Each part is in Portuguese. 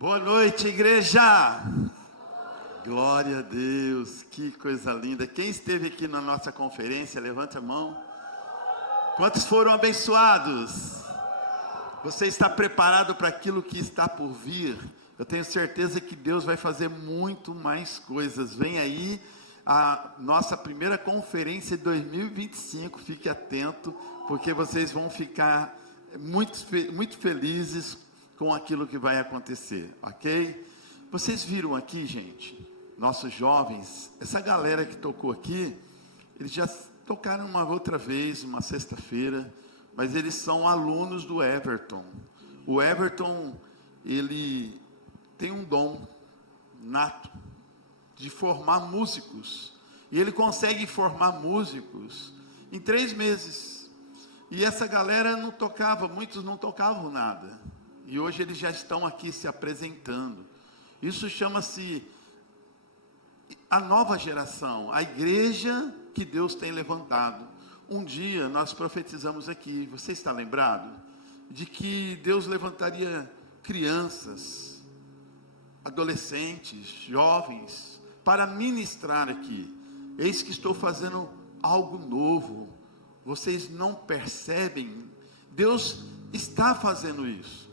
Boa noite, igreja! Glória a Deus, que coisa linda. Quem esteve aqui na nossa conferência, levante a mão. Quantos foram abençoados? Você está preparado para aquilo que está por vir? Eu tenho certeza que Deus vai fazer muito mais coisas. Vem aí a nossa primeira conferência de 2025, fique atento, porque vocês vão ficar muito felizes com aquilo que vai acontecer, ok? Vocês viram aqui, gente, nossos jovens, essa galera que tocou aqui, eles já tocaram uma outra vez, uma sexta-feira, mas eles são alunos do Everton. O Everton, ele tem um dom nato de formar músicos, e ele consegue formar músicos em 3 meses, e essa galera não tocava, muitos não tocavam nada, e hoje eles já estão aqui se apresentando. Isso chama-se a nova geração, a igreja que Deus tem levantado. Um dia nós profetizamos aqui, você está lembrado? De que Deus levantaria crianças, adolescentes, jovens, para ministrar aqui. Eis que estou fazendo algo novo. Vocês não percebem? Deus está fazendo isso.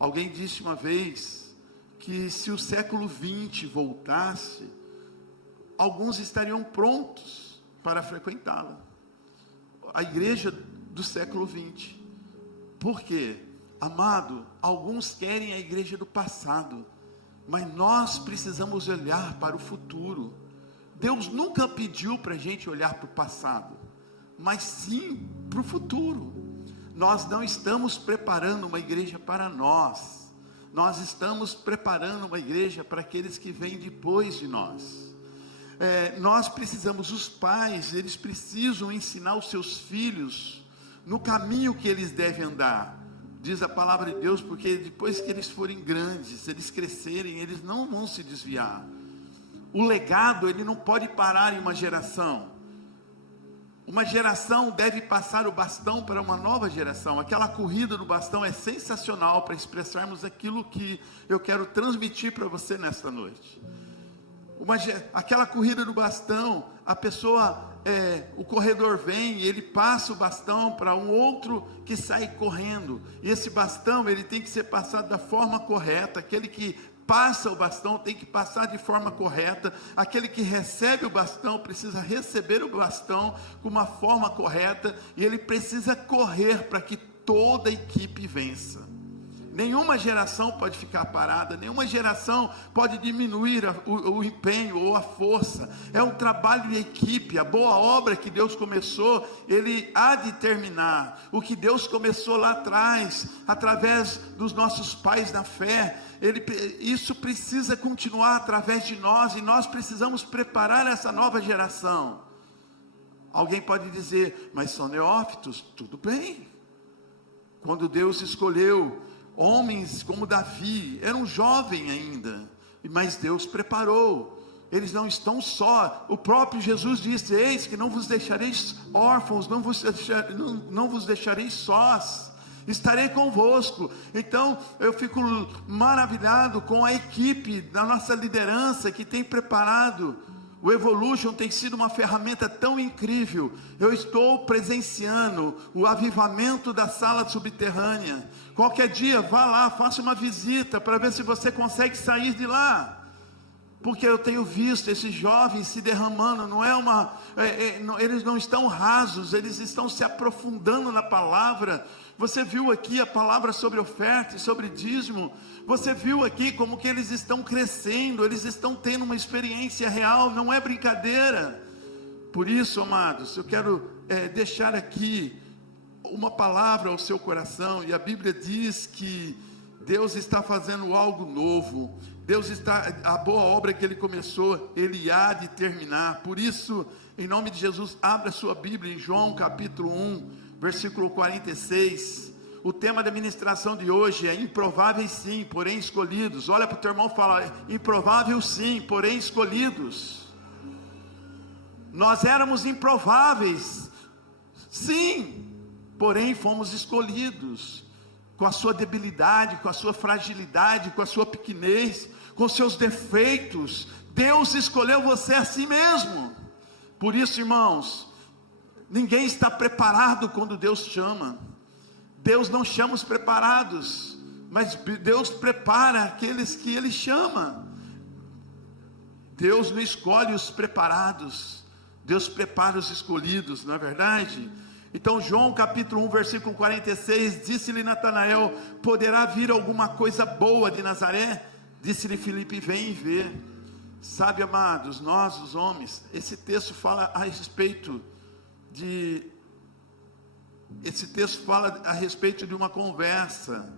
Alguém disse uma vez que se o século XX voltasse, alguns estariam prontos para frequentá-la. A igreja do século XX. Por quê? Amado, alguns querem a igreja do passado, mas nós precisamos olhar para o futuro. Deus nunca pediu para a gente olhar para o passado, mas sim para o futuro. Nós não estamos preparando uma igreja para nós, nós estamos preparando uma igreja para aqueles que vêm depois de nós. Nós precisamos, os pais, eles precisam ensinar os seus filhos no caminho que eles devem andar, diz a palavra de Deus, porque depois que eles forem grandes, se eles crescerem, eles não vão se desviar. O legado, ele não pode parar em uma geração. Uma geração deve passar o bastão para uma nova geração. Aquela corrida do bastão é sensacional para expressarmos aquilo que eu quero transmitir para você nesta noite. Aquela corrida do bastão, a pessoa, o corredor vem, ele passa o bastão para um outro que sai correndo, e esse bastão, ele tem que ser passado da forma correta. Aquele que passa o bastão tem que passar de forma correta, aquele que recebe o bastão precisa receber o bastão com uma forma correta, e ele precisa correr para que toda a equipe vença. Nenhuma geração pode ficar parada, nenhuma geração pode diminuir o empenho ou a força. É um trabalho de equipe. A boa obra que Deus começou, Ele há de terminar. O que Deus começou lá atrás, através dos nossos pais na fé, isso precisa continuar através de nós, e nós precisamos preparar essa nova geração. Alguém pode dizer, mas são neófitos. Tudo bem. Quando Deus escolheu homens como Davi, era um jovem ainda, mas Deus preparou. Eles não estão só. O próprio Jesus disse, eis que não vos deixareis órfãos, não vos deixarei sós, estarei convosco. Então eu fico maravilhado com a equipe da nossa liderança que tem preparado. O Evolution tem sido uma ferramenta tão incrível. Eu estou presenciando o avivamento da sala subterrânea. Qualquer dia, vá lá, faça uma visita, para ver se você consegue sair de lá. Porque eu tenho visto esses jovens se derramando, eles não estão rasos, eles estão se aprofundando na palavra. Você viu aqui a palavra sobre oferta e sobre dízimo. Você viu aqui como que eles estão crescendo, eles estão tendo uma experiência real, não é brincadeira. Por isso, amados, eu quero deixar aqui uma palavra ao seu coração, e a Bíblia diz que Deus está fazendo algo novo. A boa obra que Ele começou, Ele há de terminar. Por isso, em nome de Jesus, abra sua Bíblia em João capítulo 1, versículo 46, o tema da ministração de hoje é improváveis sim, porém escolhidos. Olha para o teu irmão e fala, improvável sim, porém escolhidos. Nós éramos improváveis, sim, porém fomos escolhidos. com a sua debilidade, com a sua fragilidade, com a sua pequenez, com seus defeitos. Deus escolheu você assim mesmo. Por isso, irmãos, ninguém está preparado quando Deus chama. Deus não chama os preparados, mas Deus prepara aqueles que Ele chama. Deus não escolhe os preparados, Deus prepara os escolhidos, não é verdade? Então João capítulo 1 versículo 46, disse-lhe Natanael: poderá vir alguma coisa boa de Nazaré? Disse-lhe Filipe: vem e vê. Sabe, amados, nós os homens, esse texto fala a respeito de uma conversa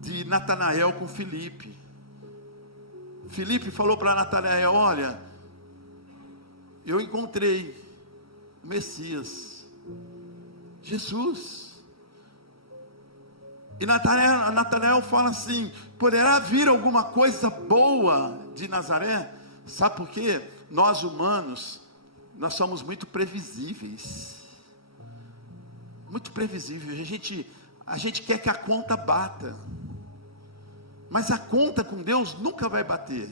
de Natanael com Filipe. Filipe falou para Natanael: olha, eu encontrei o Messias, Jesus. E Natanael fala assim: poderá vir alguma coisa boa de Nazaré? Sabe por quê? Nós humanos, nós somos muito previsíveis. Muito previsíveis. A gente quer que a conta bata. Mas a conta com Deus nunca vai bater.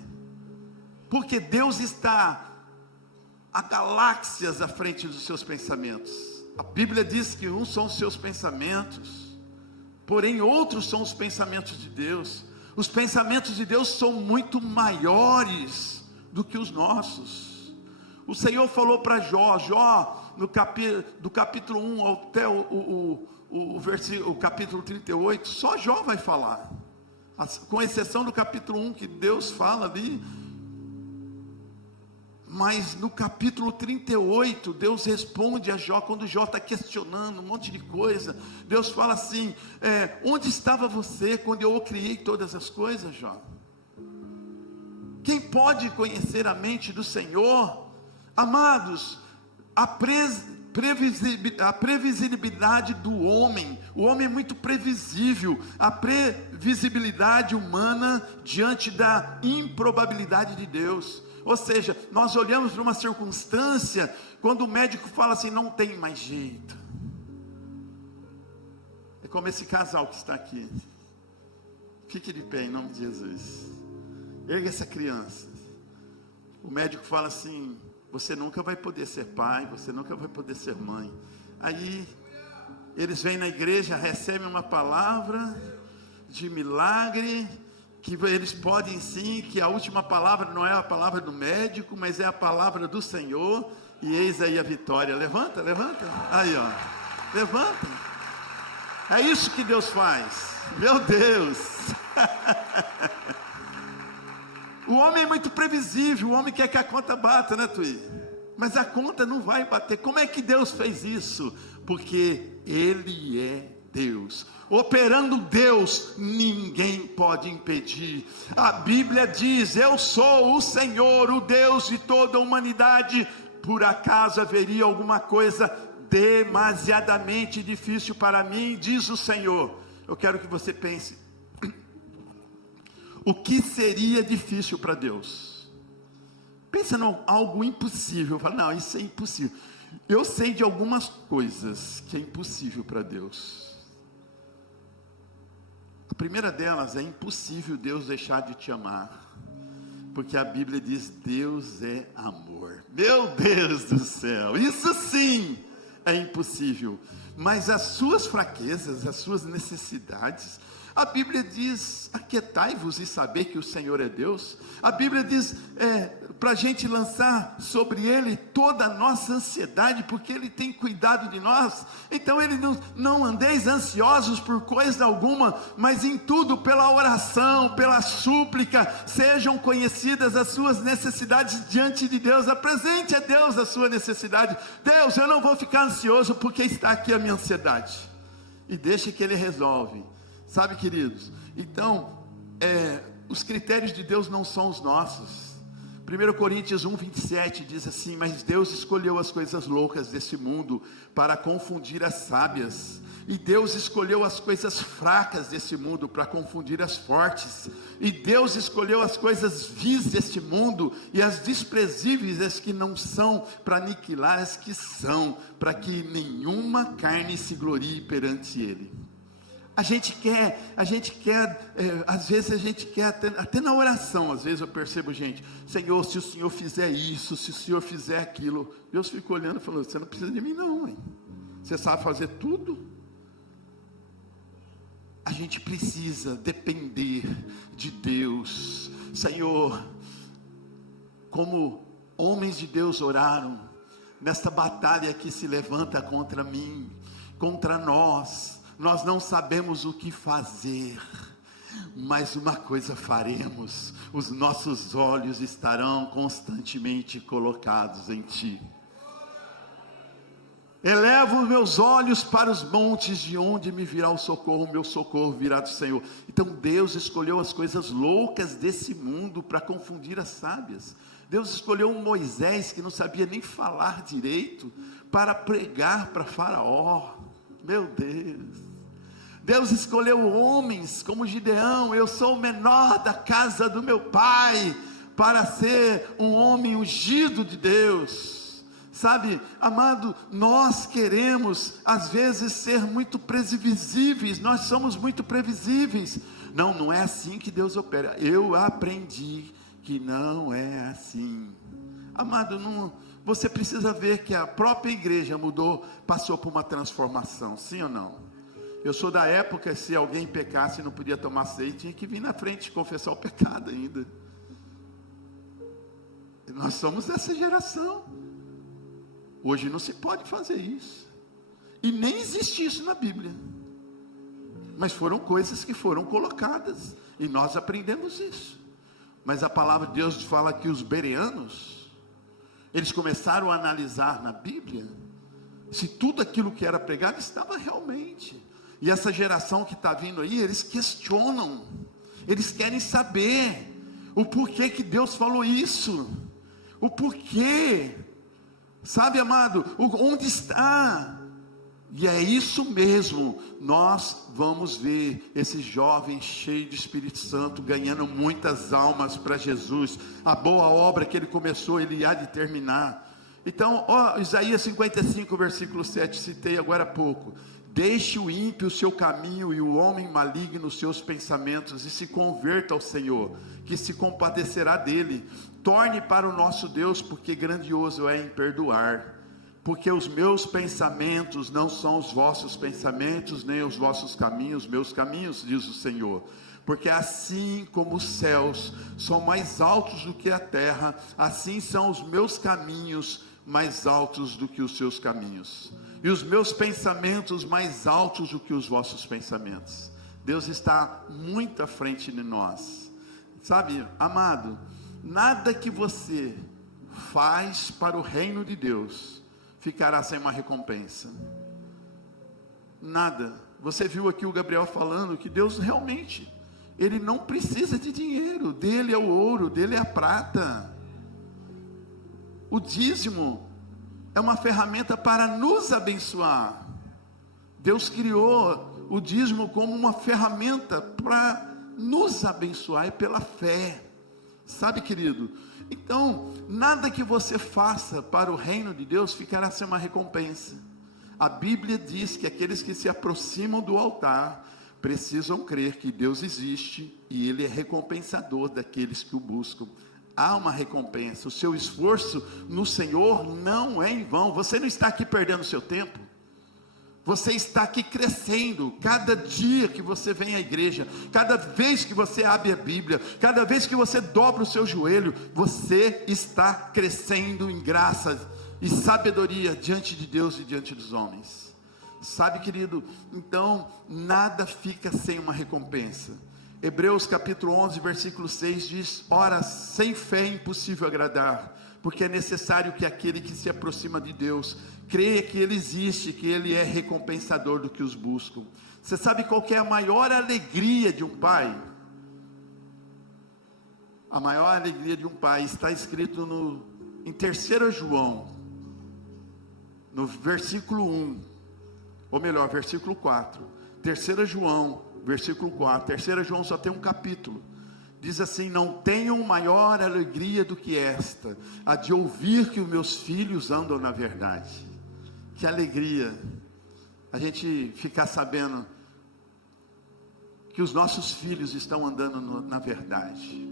Porque Deus está a galáxias à frente dos seus pensamentos. A Bíblia diz que uns são os seus pensamentos, porém outros são os pensamentos de Deus. Os pensamentos de Deus são muito maiores do que os nossos. O Senhor falou para Jó, do capítulo 1 até o capítulo 38, só Jó vai falar, com exceção do capítulo 1, que Deus fala ali. Mas no capítulo 38, Deus responde a Jó, quando Jó está questionando um monte de coisa. Deus fala assim: onde estava você quando eu criei todas as coisas, Jó? Quem pode conhecer a mente do Senhor? Amados, a previsibilidade do homem, o homem é muito previsível, a previsibilidade humana diante da improbabilidade de Deus. Ou seja, nós olhamos para uma circunstância, quando o médico fala assim: não tem mais jeito. É como esse casal que está aqui. Fique de pé em nome de Jesus. Erga essa criança. O médico fala assim: você nunca vai poder ser pai, você nunca vai poder ser mãe. Aí eles vêm na igreja, recebem uma palavra de milagre, que eles podem sim, que a última palavra não é a palavra do médico, mas é a palavra do Senhor, e eis aí a vitória. Levanta, aí ó, levanta. É isso que Deus faz, meu Deus. O homem é muito previsível, o homem quer que a conta bata, né, Tui? Mas a conta não vai bater. Como é que Deus fez isso? Porque Ele é Deus. Operando Deus, ninguém pode impedir. A Bíblia diz: eu sou o Senhor, o Deus de toda a humanidade. Por acaso haveria alguma coisa demasiadamente difícil para mim? Diz o Senhor. Eu quero que você pense: o que seria difícil para Deus? Pensa em algo impossível. Fala: não, isso é impossível. Eu sei de algumas coisas que é impossível para Deus. A primeira delas é impossível Deus deixar de te amar, porque a Bíblia diz: Deus é amor. Meu Deus do céu, isso sim é impossível. Mas as suas fraquezas, as suas necessidades, a Bíblia diz: aquietai-vos e saber que o Senhor é Deus. A Bíblia diz para a gente lançar sobre Ele toda a nossa ansiedade, porque Ele tem cuidado de nós. Então Ele não andeis ansiosos por coisa alguma, mas em tudo pela oração, pela súplica, sejam conhecidas as suas necessidades diante de Deus. Apresente a Deus a sua necessidade. Deus, eu não vou ficar ansioso porque está aqui a minha ansiedade, e deixe que Ele resolve. Sabe, queridos, então, os critérios de Deus não são os nossos. 1 Coríntios 1, 27 diz assim: mas Deus escolheu as coisas loucas desse mundo para confundir as sábias, e Deus escolheu as coisas fracas desse mundo para confundir as fortes, e Deus escolheu as coisas vis deste mundo e as desprezíveis, as que não são, para aniquilar as que são, para que nenhuma carne se glorie perante Ele. A gente quer, às vezes a gente quer, até na oração, às vezes eu percebo gente, Senhor, se o Senhor fizer isso, se o Senhor fizer aquilo, Deus fica olhando e falando, você não precisa de mim não, hein? Você sabe fazer tudo. A gente precisa depender de Deus. Senhor, como homens de Deus oraram, nesta batalha que se levanta contra mim, contra nós não sabemos o que fazer, mas uma coisa faremos, os nossos olhos estarão constantemente colocados em Ti. Elevo os meus olhos para os montes, de onde me virá o meu socorro virá do Senhor. Então Deus escolheu as coisas loucas desse mundo para confundir as sábias. Deus escolheu um Moisés que não sabia nem falar direito, para pregar para Faraó. Meu Deus. Deus escolheu homens como Gideão, eu sou o menor da casa do meu pai, para ser um homem ungido de Deus. Sabe, amado, nós queremos às vezes ser muito previsíveis, nós somos muito previsíveis. Não é assim que Deus opera. Eu aprendi que não é assim. Amado, você precisa ver que a própria igreja mudou, passou por uma transformação, sim ou não? Eu sou da época, se alguém pecasse e não podia tomar ceia, tinha que vir na frente confessar o pecado ainda. E nós somos dessa geração. Hoje não se pode fazer isso, e nem existe isso na Bíblia, mas foram coisas que foram colocadas, e nós aprendemos isso. Mas a palavra de Deus fala que os bereanos, eles começaram a analisar na Bíblia, se tudo aquilo que era pregado estava realmente. E essa geração que está vindo aí, eles questionam, eles querem saber, o porquê que Deus falou isso, o porquê, sabe, amado, onde está? E é isso mesmo, nós vamos ver esse jovem cheio de Espírito Santo, ganhando muitas almas para Jesus, a boa obra que ele começou, ele há de terminar. Então, Isaías 55, versículo 7, citei agora há pouco, deixe o ímpio o seu caminho, e o homem maligno os seus pensamentos, e se converta ao Senhor, que se compadecerá dele. Torne para o nosso Deus, porque grandioso é em perdoar. Porque os meus pensamentos não são os vossos pensamentos, nem os vossos caminhos, meus caminhos, diz o Senhor. Porque assim como os céus são mais altos do que a terra, assim são os meus caminhos mais altos do que os seus caminhos, e os meus pensamentos mais altos do que os vossos pensamentos. Deus está muito à frente de nós, sabe, amado, nada que você faz para o reino de Deus ficará sem uma recompensa, nada. Você viu aqui o Gabriel falando que Deus realmente, Ele não precisa de dinheiro, dele é o ouro, dele é a prata. O dízimo é uma ferramenta para nos abençoar. Deus criou o dízimo como uma ferramenta para nos abençoar, e pela fé, sabe, querido? Então, nada que você faça para o reino de Deus ficará sem uma recompensa. A Bíblia diz que aqueles que se aproximam do altar precisam crer que Deus existe, e Ele é recompensador daqueles que o buscam. Há uma recompensa, o seu esforço no Senhor não é em vão. Você não está aqui perdendo seu tempo, você está aqui crescendo. Cada dia que você vem à igreja, cada vez que você abre a Bíblia, cada vez que você dobra o seu joelho, você está crescendo em graça e sabedoria diante de Deus e diante dos homens. Sabe, querido, então nada fica sem uma recompensa. Hebreus capítulo 11, versículo 6 diz: ora, sem fé é impossível agradar, porque é necessário que aquele que se aproxima de Deus creia que Ele existe, que Ele é recompensador do que os buscam. Você sabe qual que é a maior alegria de um pai? A maior alegria de um pai está escrito em 3 João, no versículo 1, ou melhor, versículo 4, 3 João, versículo 4, 3 João só tem um capítulo, diz assim: não tenho maior alegria do que esta, a de ouvir que os meus filhos andam na verdade. Que alegria, a gente ficar sabendo que os nossos filhos estão andando na verdade,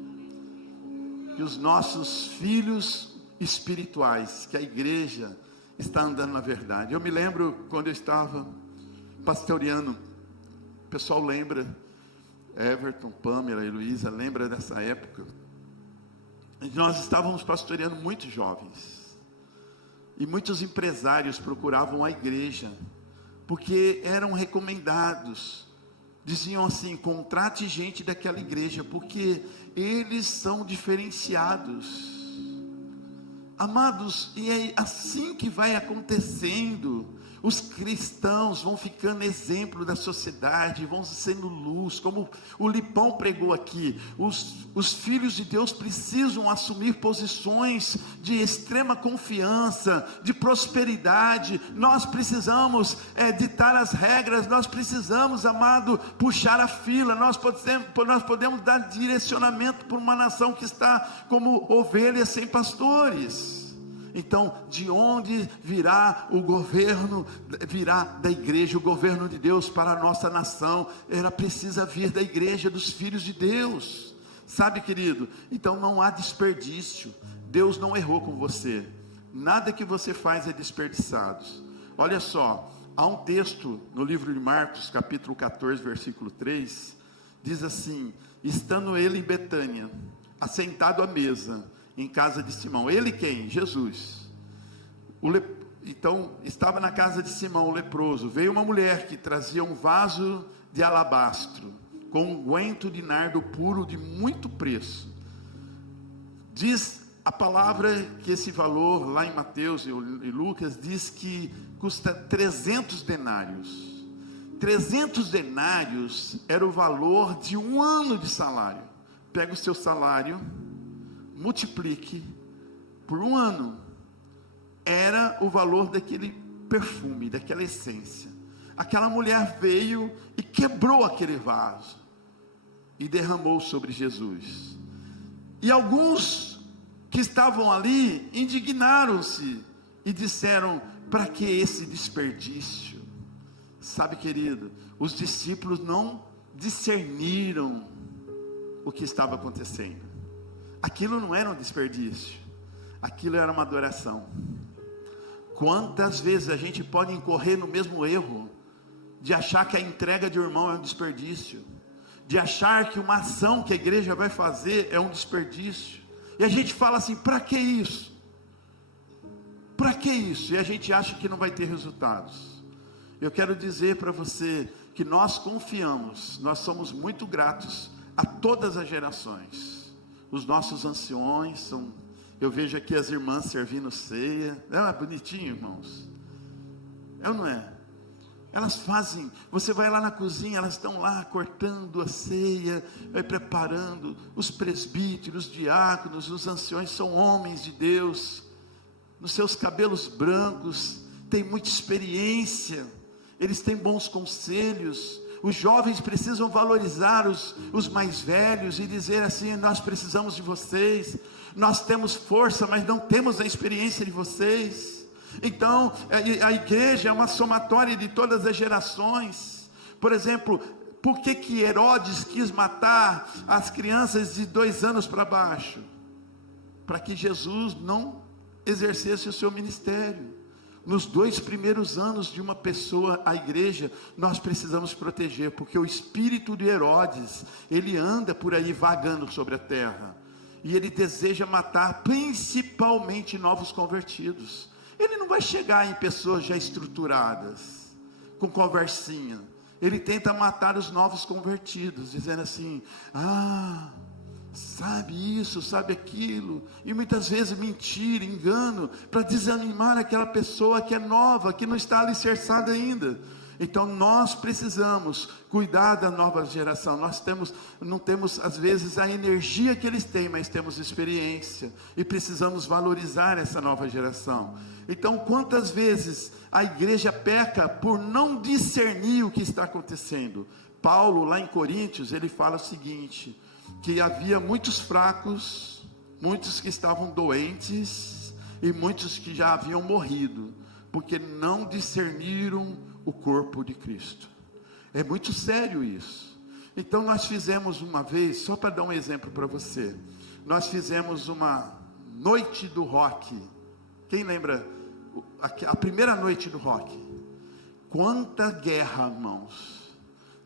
que os nossos filhos espirituais, que a igreja está andando na verdade. Eu me lembro quando eu estava pastoreando, o pessoal lembra, Everton, Pamela e Luísa, lembra dessa época? Nós estávamos pastoreando muitos jovens, e muitos empresários procuravam a igreja, porque eram recomendados, diziam assim: contrate gente daquela igreja, porque eles são diferenciados. Amados, e é assim que vai acontecendo. Os cristãos vão ficando exemplo da sociedade, vão sendo luz, como o Lipão pregou aqui. Os filhos de Deus precisam assumir posições de extrema confiança, de prosperidade. Nós precisamos ditar as regras, nós precisamos, amado, puxar a fila. Nós podemos dar direcionamento para uma nação que está como ovelhas sem pastores. Então, de onde virá o governo? Virá da igreja, o governo de Deus para a nossa nação. Ela precisa vir da igreja, dos filhos de Deus. Sabe, querido? Então não há desperdício. Deus não errou com você. Nada que você faz é desperdiçado. Olha só, há um texto no livro de Marcos, capítulo 14, versículo 3, diz assim: estando ele em Betânia, assentado à mesa, em casa de Simão. Ele quem? Jesus. Então, estava na casa de Simão, o leproso. Veio uma mulher que trazia um vaso de alabastro, com um unguento de nardo puro de muito preço. Diz a palavra que esse valor, lá em Mateus e Lucas, diz que custa 300 denários. 300 denários era o valor de um ano de salário. Pega o seu salário, multiplique por um ano. Era o valor daquele perfume, daquela essência. Aquela mulher veio e quebrou aquele vaso e derramou sobre Jesus. E alguns que estavam ali indignaram-se e disseram: para que esse desperdício? Sabe, querido, os discípulos não discerniram o que estava acontecendo. Aquilo não era um desperdício, aquilo era uma adoração. Quantas vezes a gente pode incorrer no mesmo erro, de achar que a entrega de um irmão é um desperdício, de achar que uma ação que a igreja vai fazer é um desperdício, e a gente fala assim: para que isso? Para que isso? E a gente acha que não vai ter resultados. Eu quero dizer para você que nós confiamos, nós somos muito gratos a todas as gerações. Os nossos anciões são, eu vejo aqui as irmãs servindo ceia, é bonitinho, irmãos, é ou não é? Elas fazem, você vai lá na cozinha, elas estão lá cortando a ceia, vai preparando. Os presbíteros, os diáconos, os anciões são homens de Deus, nos seus cabelos brancos, têm muita experiência, eles têm bons conselhos. Os jovens precisam valorizar os mais velhos e dizer assim: nós precisamos de vocês, nós temos força, mas não temos a experiência de vocês. Então, a igreja é uma somatória de todas as gerações. Por exemplo, por que Herodes quis matar as crianças de 2 anos para baixo? Para que Jesus não exercesse o seu ministério. Nos 2 primeiros anos de uma pessoa, a igreja, nós precisamos proteger, porque o espírito de Herodes, ele anda por aí vagando sobre a terra, e ele deseja matar principalmente novos convertidos. Ele não vai chegar em pessoas já estruturadas, com conversinha. Ele tenta matar os novos convertidos, dizendo assim: sabe isso, sabe aquilo, e muitas vezes mentira, engano, para desanimar aquela pessoa que é nova, que não está alicerçada ainda. Então nós precisamos cuidar da nova geração. Nós não temos às vezes a energia que eles têm, mas temos experiência, e precisamos valorizar essa nova geração. Então, quantas vezes a igreja peca por não discernir o que está acontecendo? Paulo, lá em Coríntios, ele fala o seguinte: que havia muitos fracos, muitos que estavam doentes, e muitos que já haviam morrido, porque não discerniram o corpo de Cristo. É muito sério isso. Então nós fizemos uma vez, só para dar um exemplo para você, nós fizemos uma noite do rock. Quem lembra? A primeira noite do rock. Quanta guerra, irmãos.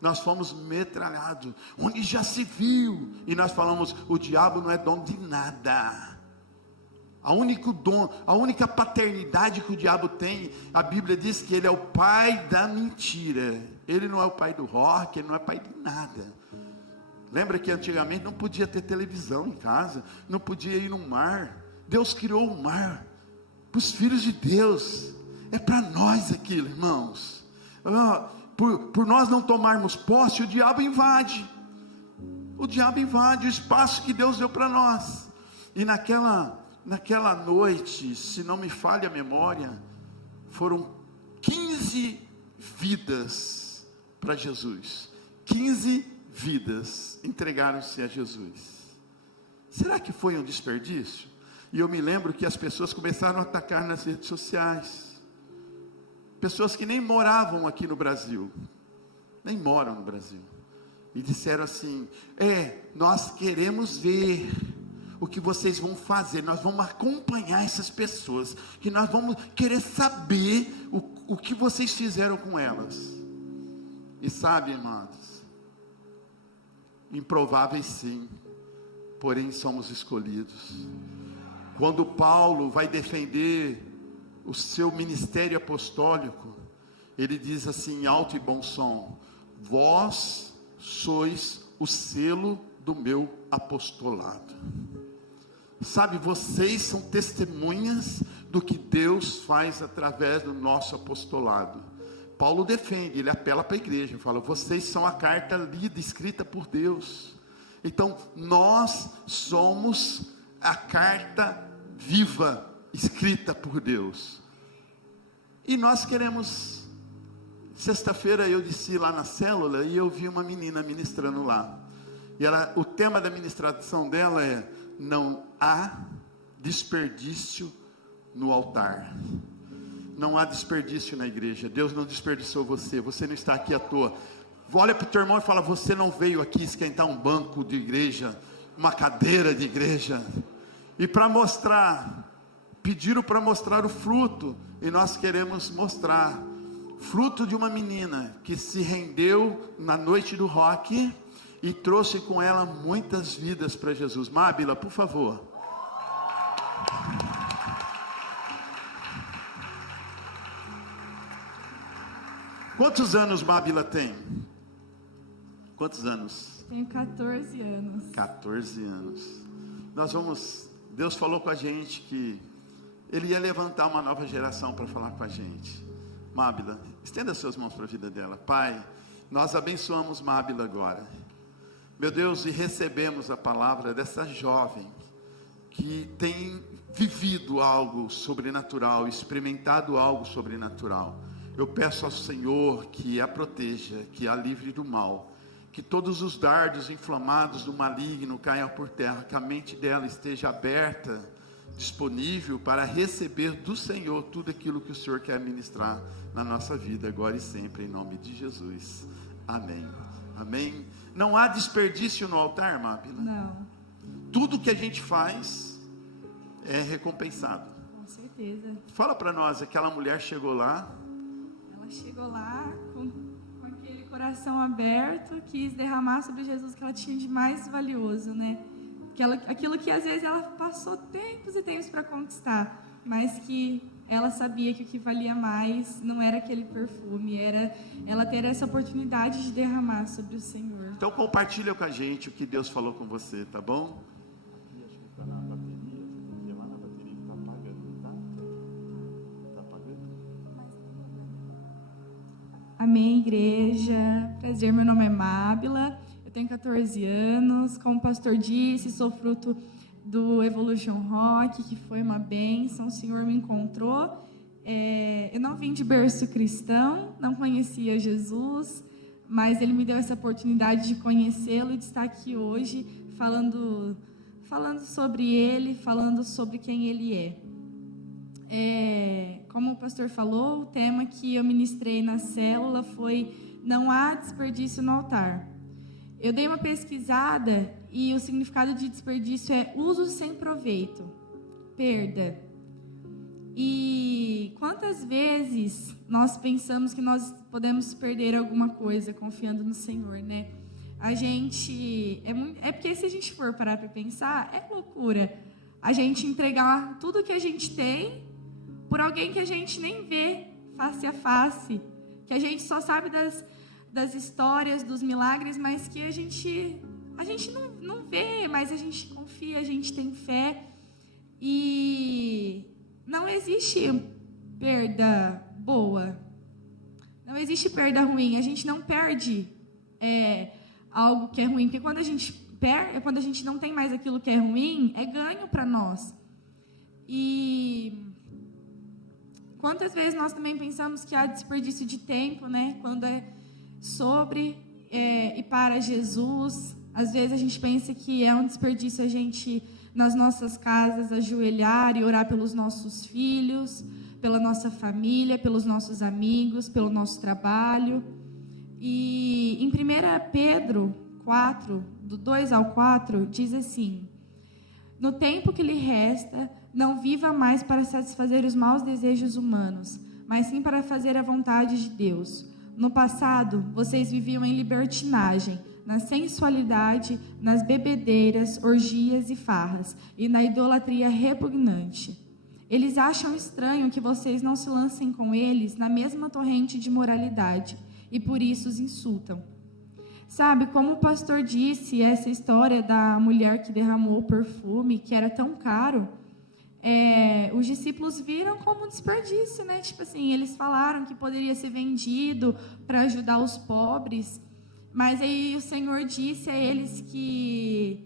Nós fomos metralhados, onde já se viu, e nós falamos, o diabo não é dono de nada. A única paternidade que o diabo tem, a Bíblia diz que ele é o pai da mentira. Ele não é o pai do rock, ele não é pai de nada. Lembra que antigamente não podia ter televisão em casa, não podia ir no mar. Deus criou o mar para os filhos de Deus. É para nós aquilo, irmãos. Por nós não tomarmos posse, o diabo invade. O diabo invade o espaço que Deus deu para nós. E naquela noite, se não me falha a memória, foram 15 vidas para Jesus. 15 vidas entregaram-se a Jesus. Será que foi um desperdício? E eu me lembro que as pessoas começaram a atacar nas redes sociais. Pessoas que nem moravam aqui no Brasil, nem moram no Brasil, e disseram assim: nós queremos ver o que vocês vão fazer, nós vamos acompanhar essas pessoas, que nós vamos querer saber o que vocês fizeram com elas. E sabe, amados, improváveis sim, porém somos escolhidos. Quando Paulo vai defender o seu ministério apostólico, ele diz assim, em alto e bom som: vós sois o selo do meu apostolado. Sabe, vocês são testemunhas do que Deus faz através do nosso apostolado. Paulo defende, ele apela para a igreja, fala: vocês são a carta lida, escrita por Deus. Então nós somos a carta viva, escrita por Deus. E nós queremos. Sexta-feira eu desci lá na célula e eu vi uma menina ministrando lá. E o tema da ministração dela é: não há desperdício no altar. Não há desperdício na igreja. Deus não desperdiçou você. Você não está aqui à toa. Olha para o teu irmão e fala: você não veio aqui esquentar um banco de igreja, uma cadeira de igreja. E para mostrar, pediram para mostrar o fruto, e nós queremos mostrar fruto de uma menina que se rendeu na noite do rock e trouxe com ela muitas vidas para Jesus. Mábila, por favor. Quantos anos Mábila tem? Quantos anos? Tenho 14 anos. 14 anos. Deus falou com a gente que Ele ia levantar uma nova geração para falar com a gente. Mábila, estenda suas mãos para a vida dela. Pai, nós abençoamos Mábila agora. Meu Deus, e recebemos a palavra dessa jovem que tem vivido algo sobrenatural, experimentado algo sobrenatural. Eu peço ao Senhor que a proteja, que a livre do mal, que todos os dardos inflamados do maligno caiam por terra, que a mente dela esteja aberta, disponível para receber do Senhor tudo aquilo que o Senhor quer ministrar na nossa vida, agora e sempre, em nome de Jesus. Amém. Amém. Não há desperdício no altar, Mábila? Não. Tudo que a gente faz é recompensado. Com certeza. Fala para nós, aquela mulher chegou lá. Ela chegou lá com aquele coração aberto, quis derramar sobre Jesus o que ela tinha de mais valioso, né? Aquilo que às vezes ela passou tempos e tempos para conquistar, mas que ela sabia que o que valia mais não era aquele perfume, era ela ter essa oportunidade de derramar sobre o Senhor. Então compartilha com a gente o que Deus falou com você, tá bom? Amém, igreja. Prazer, meu nome é Mábila, eu tenho 14 anos, como o pastor disse, sou fruto do Evolution Rock, que foi uma bênção, o Senhor me encontrou. Eu não vim de berço cristão, não conhecia Jesus, mas Ele me deu essa oportunidade de conhecê-lo e de estar aqui hoje falando sobre Ele, falando sobre quem Ele é. Como o pastor falou, o tema que eu ministrei na célula foi: não há desperdício no altar. Eu dei uma pesquisada e o significado de desperdício é uso sem proveito, perda. E quantas vezes nós pensamos que nós podemos perder alguma coisa confiando no Senhor, né? A gente... É porque se a gente for parar para pensar, é loucura a gente entregar tudo que a gente tem por alguém que a gente nem vê face a face, que a gente só sabe das histórias, dos milagres, mas que a gente não vê, mas a gente confia, a gente tem fé. E não existe perda boa, não existe perda ruim. A gente não perde algo que é ruim, porque quando a gente não tem mais aquilo que é ruim, é ganho para nós. E quantas vezes nós também pensamos que há desperdício de tempo, né? Quando é sobre e para Jesus, às vezes a gente pensa que é um desperdício a gente, nas nossas casas, ajoelhar e orar pelos nossos filhos, pela nossa família, pelos nossos amigos, pelo nosso trabalho. E em 1 Pedro 4, do 2 ao 4, diz assim: no tempo que lhe resta, não viva mais para satisfazer os maus desejos humanos, mas sim para fazer a vontade de Deus. No passado, vocês viviam em libertinagem, na sensualidade, nas bebedeiras, orgias e farras, e na idolatria repugnante. Eles acham estranho que vocês não se lancem com eles na mesma torrente de moralidade, e por isso os insultam. Sabe, como o pastor disse, essa história da mulher que derramou o perfume, que era tão caro, os discípulos viram como desperdício, né? Tipo assim, eles falaram que poderia ser vendido para ajudar os pobres, mas aí o Senhor disse a eles que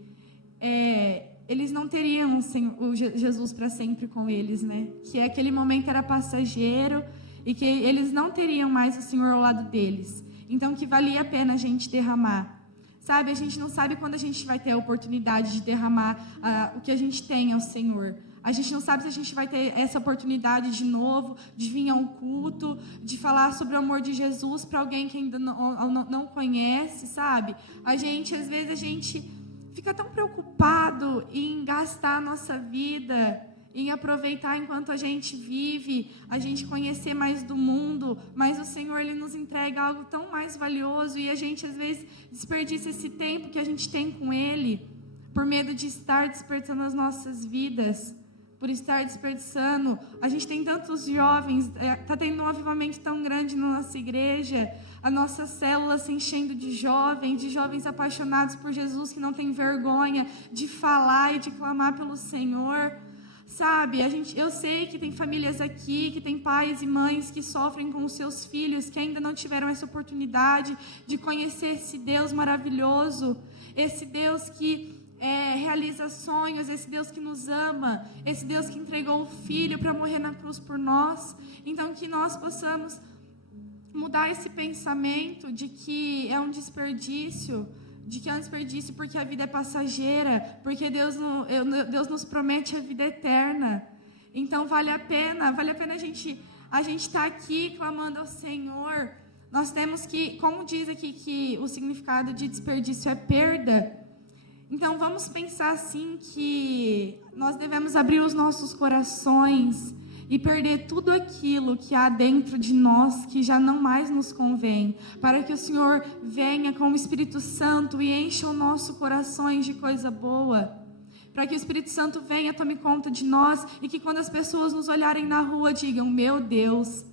eles não teriam o Jesus para sempre com eles, né? Que aquele momento era passageiro e que eles não teriam mais o Senhor ao lado deles. Então, que valia a pena a gente derramar. Sabe, a gente não sabe quando a gente vai ter a oportunidade de derramar o que a gente tem ao Senhor. A gente não sabe se a gente vai ter essa oportunidade de novo, de vir a um culto, de falar sobre o amor de Jesus para alguém que ainda não conhece, sabe? Às vezes a gente fica tão preocupado em gastar a nossa vida, em aproveitar enquanto a gente vive, a gente conhecer mais do mundo, mas o Senhor, Ele nos entrega algo tão mais valioso e a gente às vezes desperdiça esse tempo que a gente tem com Ele, por medo de estar desperdiçando as nossas vidas, por estar desperdiçando. A gente tem tantos jovens, está tendo um avivamento tão grande na nossa igreja, a nossa célula se enchendo de jovens apaixonados por Jesus, que não tem vergonha de falar e de clamar pelo Senhor. Sabe, eu sei que tem famílias aqui, que tem pais e mães que sofrem com os seus filhos, que ainda não tiveram essa oportunidade de conhecer esse Deus maravilhoso, esse Deus que realiza sonhos, esse Deus que nos ama, esse Deus que entregou o Filho para morrer na cruz por nós. Então, que nós possamos mudar esse pensamento de que é um desperdício, porque a vida é passageira, porque Deus nos promete a vida eterna. Então vale a pena a gente estar aqui clamando ao Senhor. Nós temos que, como diz aqui que o significado de desperdício é perda, então vamos pensar assim que nós devemos abrir os nossos corações e perder tudo aquilo que há dentro de nós que já não mais nos convém, para que o Senhor venha com o Espírito Santo e encha o nosso coração de coisa boa, para que o Espírito Santo venha, tome conta de nós e que quando as pessoas nos olharem na rua digam: meu Deus,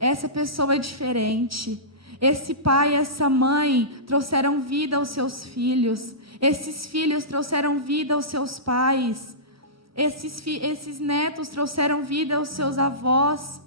essa pessoa é diferente, esse pai e essa mãe trouxeram vida aos seus filhos, esses filhos trouxeram vida aos seus pais, esses netos trouxeram vida aos seus avós.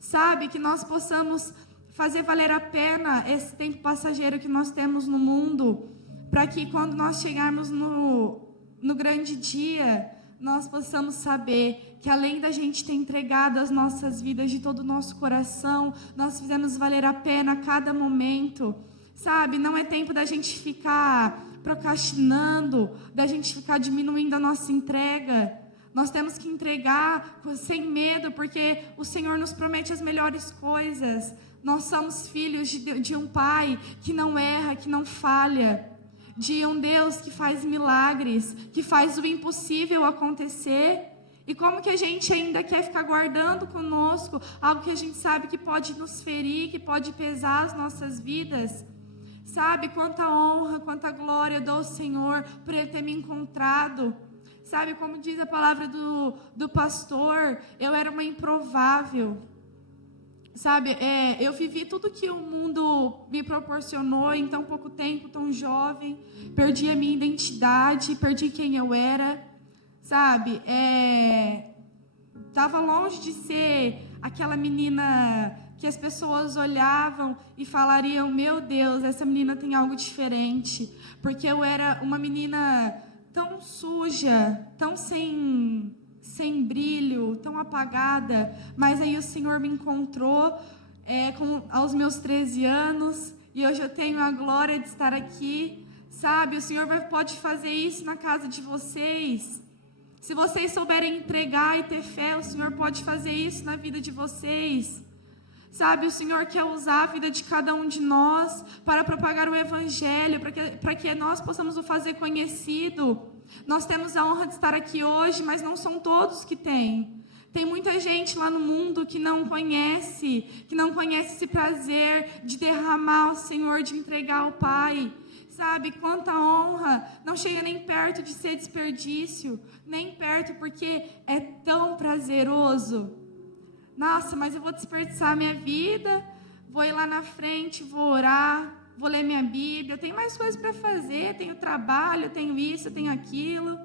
Sabe, que nós possamos fazer valer a pena esse tempo passageiro que nós temos no mundo, para que quando nós chegarmos no grande dia, nós possamos saber que além da gente ter entregado as nossas vidas de todo o nosso coração, nós fizemos valer a pena a cada momento. Sabe, não é tempo da gente ficar procrastinando, da gente ficar diminuindo a nossa entrega. Nós temos que entregar sem medo, porque o Senhor nos promete as melhores coisas. Nós somos filhos de um Pai que não erra, que não falha. de um Deus que faz milagres, que faz o impossível acontecer. E como que a gente ainda quer ficar guardando conosco algo que a gente sabe que pode nos ferir, que pode pesar as nossas vidas? Sabe, quanta honra, quanta glória eu dou ao Senhor por Ele ter me encontrado. Sabe, como diz a palavra do pastor, eu era uma improvável. Sabe, eu vivi tudo que o mundo me proporcionou em tão pouco tempo, tão jovem. Perdi a minha identidade, perdi quem eu era. Sabe, estava longe de ser aquela menina que as pessoas olhavam e falariam: meu Deus, essa menina tem algo diferente. Porque eu era uma menina tão suja, tão sem brilho, tão apagada. Mas aí o Senhor me encontrou aos meus 13 anos, e hoje eu tenho a glória de estar aqui. Sabe, o Senhor pode fazer isso na casa de vocês. Se vocês souberem entregar e ter fé, o Senhor pode fazer isso na vida de vocês. Sabe, o Senhor quer usar a vida de cada um de nós para propagar o Evangelho, para que nós possamos o fazer conhecido. Nós temos a honra de estar aqui hoje, mas não são todos que têm. Tem muita gente lá no mundo que não conhece esse prazer de derramar ao Senhor, de entregar ao Pai. Sabe, quanta honra, não chega nem perto de ser desperdício, nem perto, porque é tão prazeroso. Nossa, mas eu vou desperdiçar minha vida, vou ir lá na frente, vou orar, vou ler minha Bíblia, eu tenho mais coisas para fazer, tenho trabalho, tenho isso, tenho aquilo.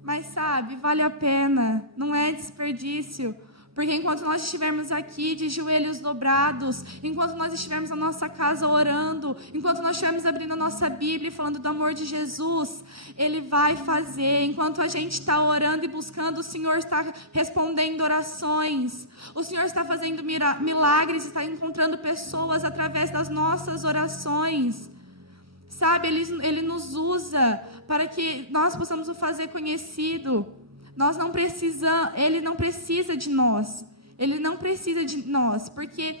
Mas sabe, vale a pena, não é desperdício. Porque enquanto nós estivermos aqui de joelhos dobrados, enquanto nós estivermos na nossa casa orando, enquanto nós estivermos abrindo a nossa Bíblia e falando do amor de Jesus, Ele vai fazer. Enquanto a gente está orando e buscando, o Senhor está respondendo orações. O Senhor está fazendo milagres, está encontrando pessoas através das nossas orações. Sabe, Ele nos usa para que nós possamos o fazer conhecido. Ele não precisa de nós. Ele não precisa de nós, porque,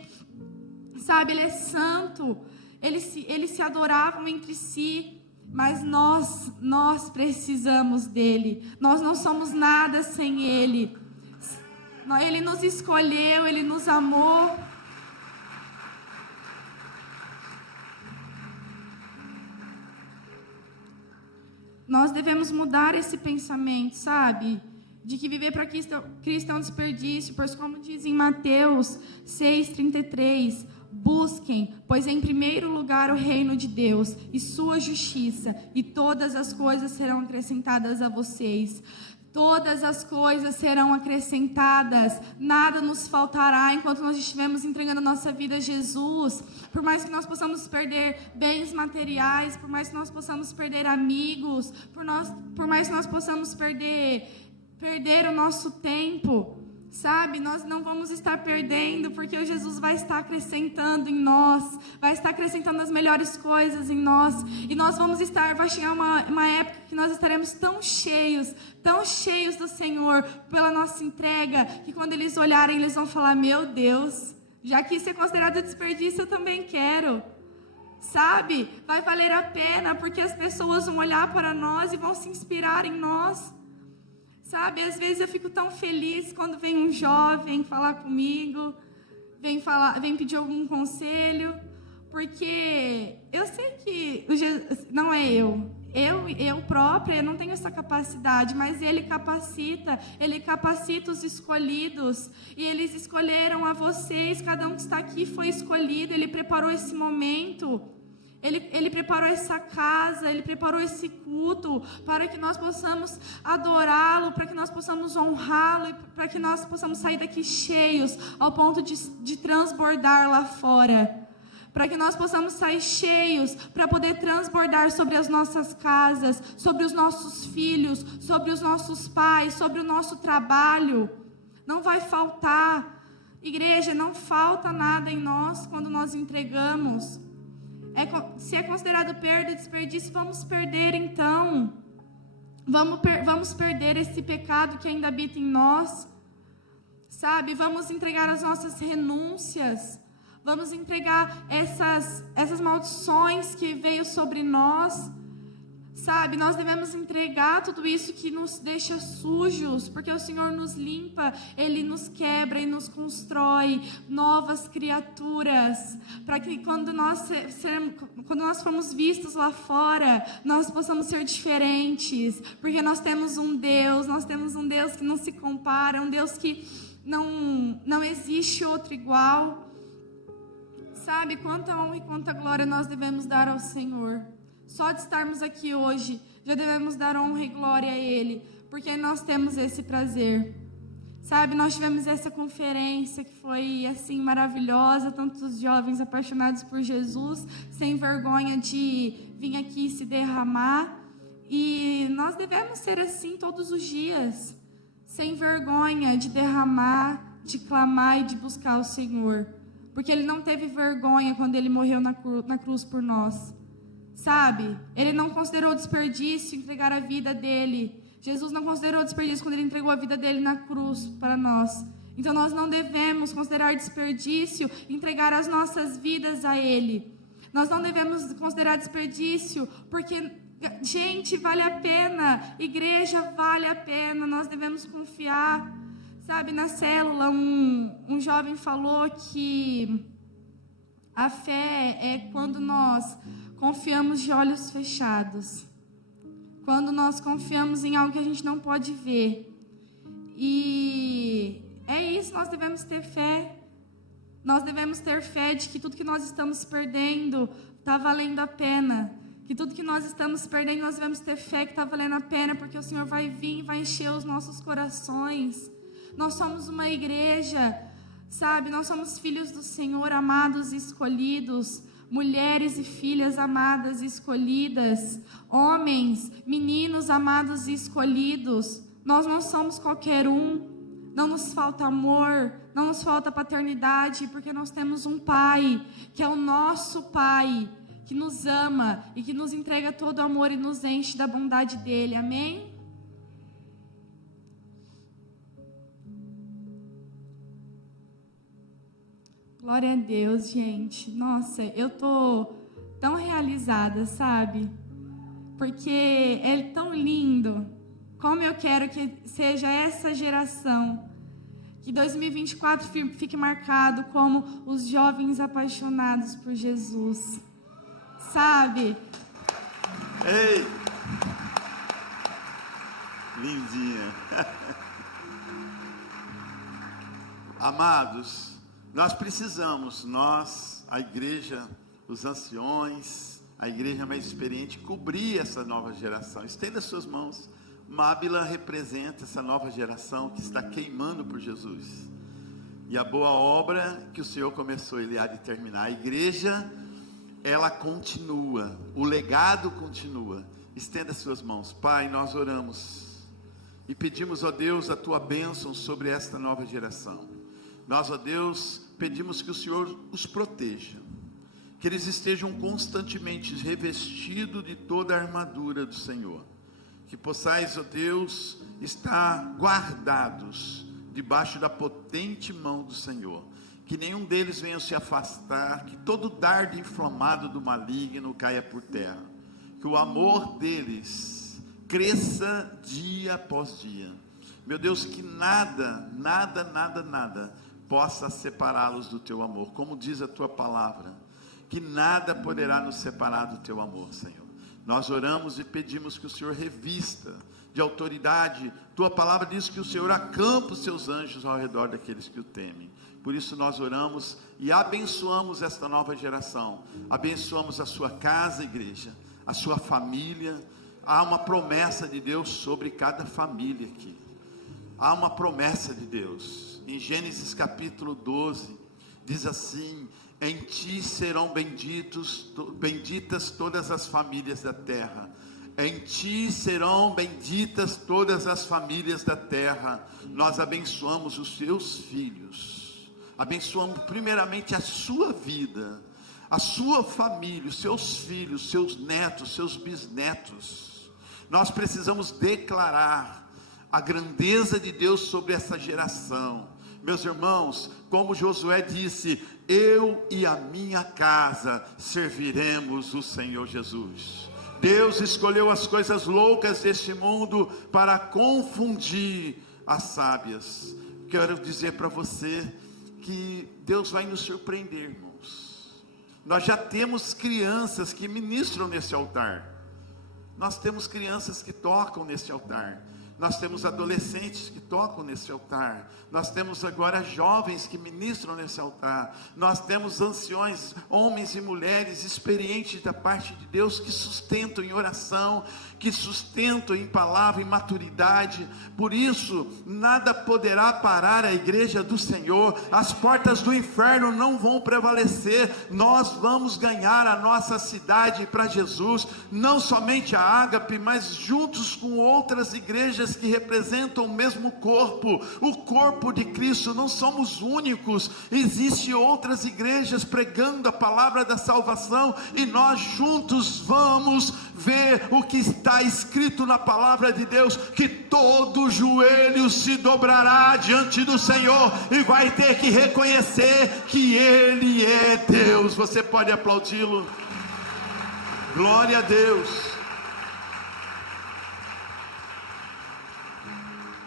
sabe, Ele é santo. Eles se adoravam entre si, mas nós precisamos dEle. Nós não somos nada sem Ele. Ele nos escolheu, Ele nos amou. Nós devemos mudar esse pensamento, sabe? De que viver para Cristo é um desperdício, pois como diz em Mateus 6,33, busquem, pois em primeiro lugar o reino de Deus e sua justiça, e todas as coisas serão acrescentadas a vocês. Todas as coisas serão acrescentadas, nada nos faltará enquanto nós estivermos entregando a nossa vida a Jesus. Por mais que nós possamos perder bens materiais, por mais que nós possamos perder amigos, por mais que nós possamos perder o nosso tempo, sabe? Nós não vamos estar perdendo, porque o Jesus vai estar acrescentando em nós, vai estar acrescentando as melhores coisas em nós, e nós vai chegar uma época que nós estaremos tão cheios do Senhor, pela nossa entrega, que quando eles olharem, eles vão falar: meu Deus, já que isso é considerado desperdício, eu também quero. Sabe? Vai valer a pena, porque as pessoas vão olhar para nós e vão se inspirar em nós. Sabe, às vezes eu fico tão feliz quando vem um jovem falar comigo, vem pedir algum conselho, porque eu sei que não é eu própria não tenho essa capacidade, mas Ele capacita os escolhidos, e eles escolheram a vocês, cada um que está aqui foi escolhido, Ele preparou esse momento. Ele preparou essa casa, Ele preparou esse culto para que nós possamos adorá-lo, para que nós possamos honrá-lo e para que nós possamos sair daqui cheios ao ponto de transbordar lá fora. Para que nós possamos sair cheios para poder transbordar sobre as nossas casas, sobre os nossos filhos, sobre os nossos pais, sobre o nosso trabalho. Não vai faltar. Igreja, não falta nada em nós quando nós entregamos. Se é considerado perda, desperdício, vamos perder então. Vamos perder esse pecado que ainda habita em nós. Sabe, vamos entregar as nossas renúncias. Vamos entregar essas maldições que veio sobre nós. Sabe, nós devemos entregar tudo isso que nos deixa sujos, porque o Senhor nos limpa, Ele nos quebra e nos constrói novas criaturas, para que quando nós formos vistos lá fora, nós possamos ser diferentes, porque nós temos um Deus que não se compara, um Deus que não existe outro igual. Sabe, quanta honra e quanta glória nós devemos dar ao Senhor. Só de estarmos aqui hoje, já devemos dar honra e glória a Ele, porque nós temos esse prazer. Sabe, nós tivemos essa conferência que foi assim maravilhosa, tantos jovens apaixonados por Jesus, sem vergonha de vir aqui se derramar. E nós devemos ser assim todos os dias, sem vergonha de derramar, de clamar e de buscar o Senhor. Porque Ele não teve vergonha quando Ele morreu na cruz por nós. Sabe, Ele não considerou desperdício entregar a vida dele. Jesus não considerou desperdício quando Ele entregou a vida dele na cruz para nós. Então nós não devemos considerar desperdício entregar as nossas vidas a Ele. Nós não devemos considerar desperdício, porque, gente, vale a pena. Igreja, vale a pena. Nós devemos confiar. Sabe, na célula, um jovem falou que a fé é quando nós confiamos de olhos fechados, quando nós confiamos em algo que a gente não pode ver. E é isso, nós devemos ter fé. Nós devemos ter fé de que tudo que nós estamos perdendo está valendo a pena. Que tudo que nós estamos perdendo, nós devemos ter fé que está valendo a pena, porque o Senhor vai vir e vai encher os nossos corações. Nós somos uma igreja, sabe? Nós somos filhos do Senhor, amados e escolhidos. Mulheres e filhas amadas e escolhidas, homens, meninos amados e escolhidos. Nós não somos qualquer um, não nos falta amor, não nos falta paternidade, porque nós temos um Pai, que é o nosso Pai, que nos ama e que nos entrega todo o amor e nos enche da bondade dEle, amém? Glória a Deus, gente. Nossa, eu tô tão realizada, sabe? Porque é tão lindo. Como eu quero que seja essa geração. Que 2024 fique marcado como os jovens apaixonados por Jesus. Sabe? Ei! Lindinha. Amados, nós precisamos, a igreja, os anciões, a igreja mais experiente, cobrir essa nova geração. Estenda suas mãos. Mábila representa essa nova geração que está queimando por Jesus. E a boa obra que o Senhor começou, Ele há de terminar. A igreja, ela continua, o legado continua. Estenda suas mãos. Pai, nós oramos e pedimos, ó Deus, a Tua bênção sobre esta nova geração. Nós, ó Deus, pedimos que o Senhor os proteja, que eles estejam constantemente revestidos de toda a armadura do Senhor, que possais, ó Deus, estar guardados debaixo da potente mão do Senhor, que nenhum deles venha se afastar, que todo dardo inflamado do maligno caia por terra, que o amor deles cresça dia após dia. Meu Deus, que nada possa separá-los do Teu amor, como diz a Tua palavra, que nada poderá nos separar do Teu amor, Senhor. Nós oramos e pedimos que o Senhor revista de autoridade. Tua palavra diz que o Senhor acampa os Seus anjos ao redor daqueles que o temem. Por isso nós oramos e abençoamos esta nova geração, abençoamos a sua casa, igreja, a sua família. Há uma promessa de Deus sobre cada família aqui. Há uma promessa de Deus. Em Gênesis capítulo 12, diz assim: em ti serão benditas todas as famílias da terra. Em ti serão benditas todas as famílias da terra. Nós abençoamos os seus filhos. Abençoamos primeiramente a sua vida, a sua família, os seus filhos, seus netos, seus bisnetos. Nós precisamos declarar a grandeza de Deus sobre essa geração. Meus irmãos, como Josué disse: eu e a minha casa serviremos o Senhor Jesus. Deus escolheu as coisas loucas deste mundo para confundir as sábias. Quero dizer para você que Deus vai nos surpreender, irmãos. Nós já temos crianças que ministram nesse altar. Nós temos crianças que tocam nesse altar. Nós temos adolescentes que tocam nesse altar. Nós temos agora jovens que ministram nesse altar. Nós temos anciões, homens e mulheres experientes da parte de Deus, que sustentam em oração, que sustentam em palavra, em maturidade. Por isso, nada poderá parar a igreja do Senhor. As portas do inferno não vão prevalecer. Nós vamos ganhar a nossa cidade para Jesus. Não somente a Ágape, mas juntos com outras igrejas que representam o mesmo corpo, o corpo de Cristo. Não somos únicos, existem outras igrejas pregando a palavra da salvação, e nós juntos vamos ver o que está escrito na palavra de Deus, que todo joelho se dobrará diante do Senhor, e vai ter que reconhecer que Ele é Deus. Você pode aplaudi-lo? Glória a Deus.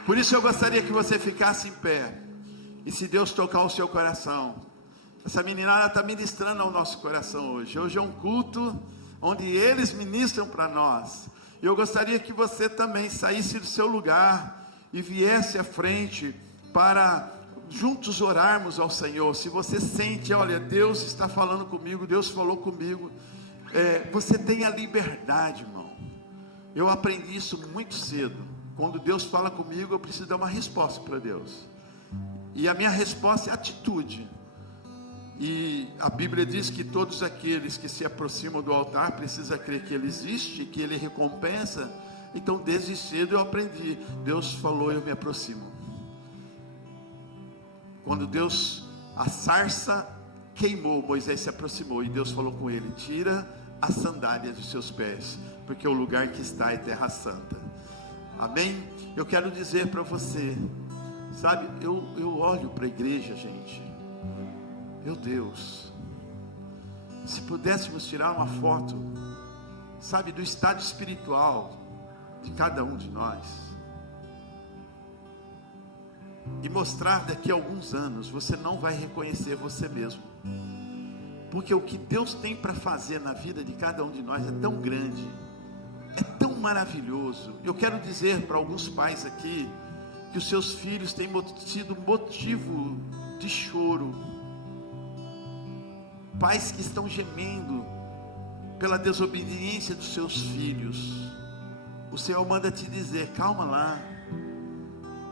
Por isso eu gostaria que você ficasse em pé, e se Deus tocar o seu coração, essa meninada está ministrando ao nosso coração hoje. Hoje é um culto onde eles ministram para nós. E eu gostaria que você também saísse do seu lugar e viesse à frente para juntos orarmos ao Senhor. Se você sente, olha, Deus está falando comigo, Deus falou comigo, você tem a liberdade, irmão. Eu aprendi isso muito cedo. Quando Deus fala comigo, eu preciso dar uma resposta para Deus, e a minha resposta é atitude. E a Bíblia diz que todos aqueles que se aproximam do altar precisam crer que Ele existe, que Ele recompensa. Então desde cedo eu aprendi, Deus falou, eu me aproximo. Quando a sarça queimou, Moisés se aproximou, e Deus falou com ele, tira as sandálias dos seus pés, porque o lugar que está é terra santa. Amém? Eu quero dizer para você, sabe, eu olho para a igreja, gente, meu Deus, se pudéssemos tirar uma foto, sabe, do estado espiritual de cada um de nós, e mostrar daqui a alguns anos, você não vai reconhecer você mesmo, porque o que Deus tem para fazer na vida de cada um de nós é tão grande, é tão maravilhoso. Eu quero dizer para alguns pais aqui, que os seus filhos têm sido motivo de choro, pais que estão gemendo pela desobediência dos seus filhos. O Senhor manda te dizer, calma lá,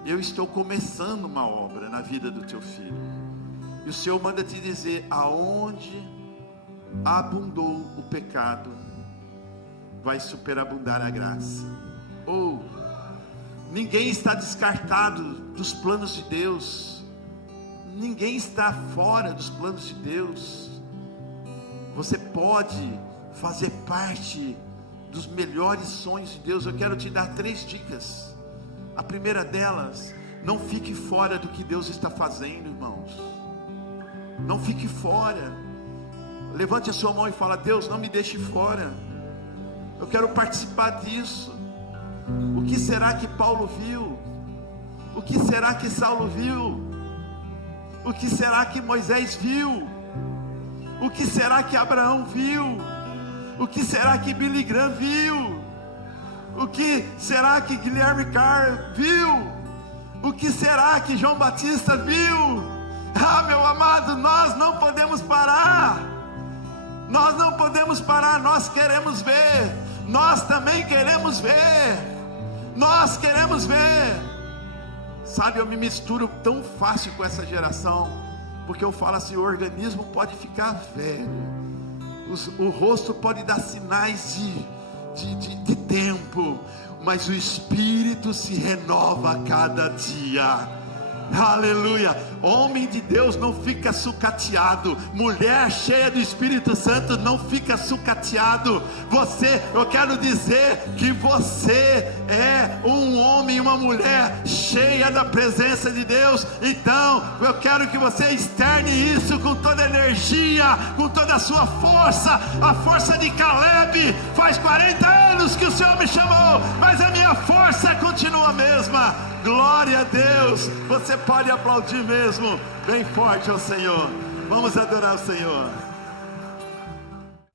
eu estou começando uma obra na vida do teu filho. E o Senhor manda te dizer, aonde abundou o pecado, vai superabundar a graça. Ninguém está descartado dos planos de Deus, ninguém está fora dos planos de Deus. Você pode fazer parte dos melhores sonhos de Deus. Eu quero te dar 3 dicas. A primeira delas, não fique fora do que Deus está fazendo, irmãos. Não fique fora. Levante a sua mão e fala, Deus, não me deixe fora, eu quero participar disso. O que será que Paulo viu? O que será que Saulo viu? O que será que Moisés viu? O que será que Abraão viu? O que será que Billy Graham viu? O que será que Guilherme Carr viu? O que será que João Batista viu? Meu amado, nós não podemos parar. Nós não podemos parar, nós queremos ver. Nós também queremos ver. Nós queremos ver. Sabe, eu me misturo tão fácil com essa geração, porque eu falo assim, o organismo pode ficar velho, o rosto pode dar sinais de tempo, mas o espírito se renova a cada dia. Aleluia. Homem de Deus não fica sucateado. Mulher cheia do Espírito Santo não fica sucateado. Eu quero dizer que você é um homem e uma mulher cheia da presença de Deus. Então eu quero que você externe isso com toda a energia, com toda a sua força. A força de Caleb. Faz 40 anos que o Senhor me chamou, mas a minha força continua a mesma. Glória a Deus. Você pode aplaudir mesmo bem forte ao Senhor. Vamos adorar o Senhor.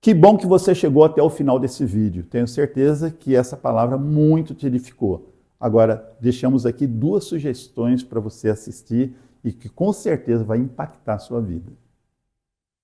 Que bom que você chegou até o final desse vídeo. Tenho certeza que essa palavra muito te edificou. Agora, deixamos aqui 2 sugestões para você assistir e que com certeza vai impactar a sua vida.